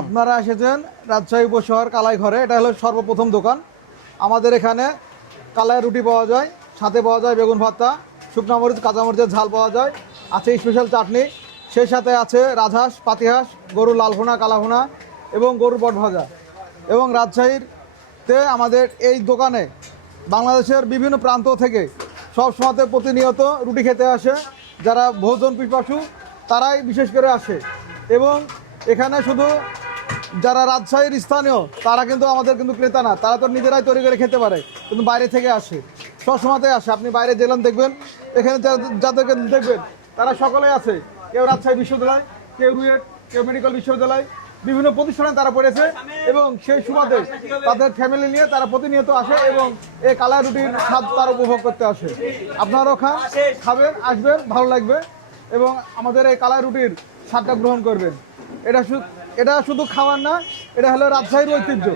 আপনারা এসেছেন রাজশাহী উপশহর কালাই ঘরে। এটা হলো সর্বপ্রথম দোকান। আমাদের এখানে কালাই রুটি পাওয়া যায়, সাথে পাওয়া যায় বেগুন ভর্তা, শুকনো মরিচ কাঁচামরিচের ঝাল পাওয়া যায়, আছে স্পেশাল চাটনি, সেই সাথে আছে রাজহাঁস, পাতিহাঁস, গরুর লাল ভুনা, কালা ভুনা এবং গরুর বট ভাজা। এবং রাজশাহীতে আমাদের এই দোকানে বাংলাদেশের বিভিন্ন প্রান্ত থেকে সব সময়তে প্রতিনিয়ত রুটি খেতে আসে। যারা ভোজন পিপাসু তারাই বিশেষ করে আসে। এবং এখানে শুধু যারা রাজশাহীর স্থানীয় তারা কিন্তু আমাদের কিন্তু ক্রেতা না, তারা তো নিজেরাই তৈরি করে খেতে পারে, কিন্তু বাইরে থেকে আসে, সবসময়তে আসে। আপনি বাইরে গেলেন দেখবেন এখানে যাদেরকে দেখবেন তারা সকলেই আছে। কেউ রাজশাহী বিশ্ববিদ্যালয়, কেউ রুয়েট, কেউ মেডিকেল বিশ্ববিদ্যালয়, বিভিন্ন প্রতিষ্ঠানে তারা পড়েছে এবং সেই সুবাদে তাদের ফ্যামিলি নিয়ে তারা প্রতিনিয়ত আসে এবং এই কালাই রুটির স্বাদ তারা উপভোগ করতে আসে। আপনারাও খাবেন, আসবেন, ভালো লাগবে এবং আমাদের এই কালাই রুটির স্বাদটা গ্রহণ করবেন। এটা শুধু খাওয়ার না, এটা হলো রাজশাহীর ঐতিহ্য।